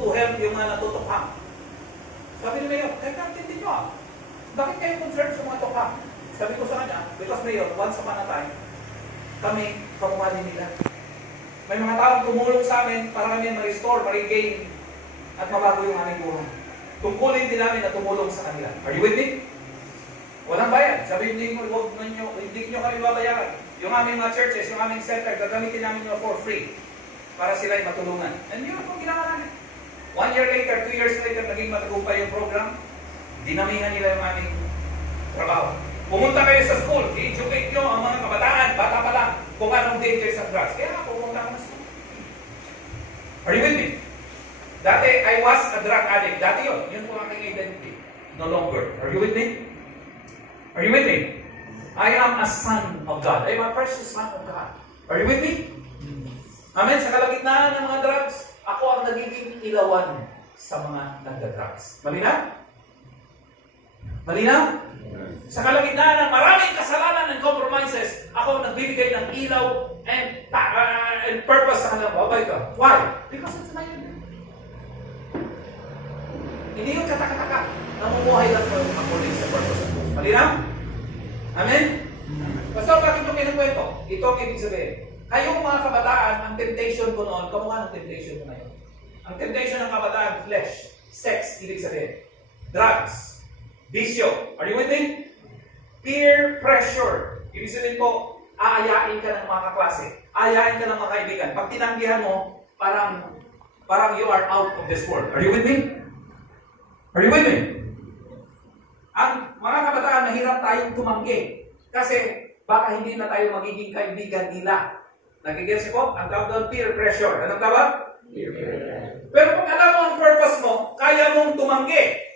to help yung mga natutukhang. Sabi ni Mayor, kaya tindi nyo ah. Bakit kayo concerned sa mga tukhang? Sabi ko sa kanya, because Mayor, once upon a time, kami kamukha din nila. May mga taong tumulong sa amin para kami ma-restore, ma-regain, at mabago yung aming buhay. Tungkulin din namin na tumulong sa kanila. Are you with me? Walang bayad. Sabi hindi nyo kami babayaran. Yung aming mga churches, yung aming center, gagamitin namin nyo for free para sila'y matulungan. And yun ang ginawa namin. 1 year later, 2 years later, naging matagumpay yung program. Dinamihan nila yung aming trabaho. Pumunta kayo sa school, i-educate nyo ang mga kabataan, bata pa lang, kung anong danger sa drugs. Kaya nga, pumunta ko na school. Are you with me? Dati, I was a drug addict. Dati yun. Yun po aking identity. No longer. Are you with me? Are you with me? I am a son of God. I am a precious son of God. Are you with me? Amen. Sa kalagitnaan ng mga drugs, ako ang nagiging ilawan sa mga nagda-drugs. Malinaw? Malinaw? Sa kalagitnaan ng maraming kasalanan and compromises, ako ang nagbibigay ng ilaw and purpose sa kanilang babay ka. Why? Because it's my identity. Hindi yung kataka-taka. Namumuhay lang ko according sa purpose. Malinaw? Amen? Pastor, bakit ito kinukwento? Ito ang ibig sabihin. Kayong mga kabataan, ang temptation ko noon, kamukha ng temptation ko ngayon. Ang temptation ng kabataan, flesh, sex, ibig sabihin. Drugs, bisyo. Are you with me? Peer pressure. Ibig sabihin po, aayain ka ng mga kaklase. Aayain ka ng mga kaibigan. Pag tinanggihan mo, parang you are out of this world. Are you with me? Are you with me? Ang mga kabataan, mahirap tayong tumanggi. Kasi baka hindi na tayo magiging kaibigan nila. Nagigets ko? Ang tawag doon, peer pressure. Anong tawag? Peer pressure. Pero kung alam mo ang purpose mo, kaya mong tumanggi.